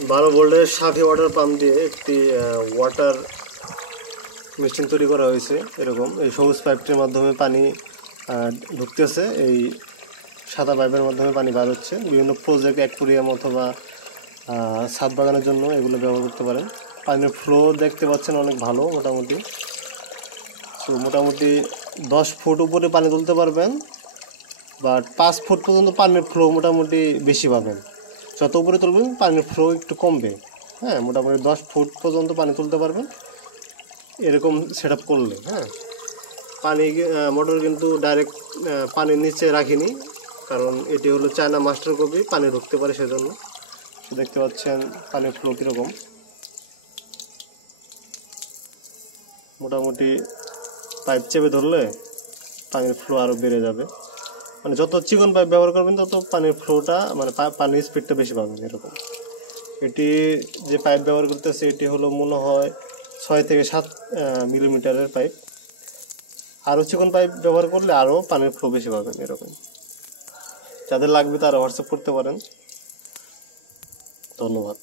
12 ভোল্টের সাফি water pump দিয়ে একটি ওয়াটার মেশিন তৈরি করা হয়েছে। এরকম এই সবুজ পাইপটির মাধ্যমে পানি ঢুকতেছে, এই সাদা পাইপের মাধ্যমে পানি বার হচ্ছে। বিভিন্ন প্রজেক্ট, অ্যাকুয়ারিয়াম অথবা ছাদ বাগানের জন্য এগুলো ব্যবহার করতে পারেন। পানির ফ্লো দেখতে পাচ্ছেন অনেক ভালো, মোটামুটি। তো মোটামুটি 10 ফুট উপরে পানি তুলতে পারবেন, বা 5 ফুট পর্যন্ত পানির ফ্লো মোটামুটি বেশি পাবেন। যত উপরে তুলবেন পানির ফ্লো একটু কমবে। হ্যাঁ, মোটামুটি 10 ফুট পর্যন্ত পানি তুলতে পারবেন এরকম সেট আপ করলে। হ্যাঁ, পানি মোটর কিন্তু ডাইরেক্ট পানির নিচে রাখিনি, কারণ এটি হলো চায়না মাস্টার কপি, পানি ঢুকতে পারে সেজন্য। দেখতে পাচ্ছেন পানির ফ্লো কীরকম। মোটামুটি পাইপ চেপে ধরলে পানির ফ্লো আরও বেড়ে যাবে। মানে যত চিকন পাইপ ব্যবহার করবেন তত পানির ফ্লোটা, মানে পানির স্পিডটা বেশি পাবেন এরকম। এটি যে পাইপ ব্যবহার করতেছে এটি হলো মনে হয় 6 থেকে 7 মিলিমিটারের পাইপ। আরও চিকন পাইপ ব্যবহার করলে আরও পানির ফ্লো বেশি পাবেন এরকম। যাদের লাগবে তারা হোয়াটসঅ্যাপ করতে পারেন। ধন্যবাদ।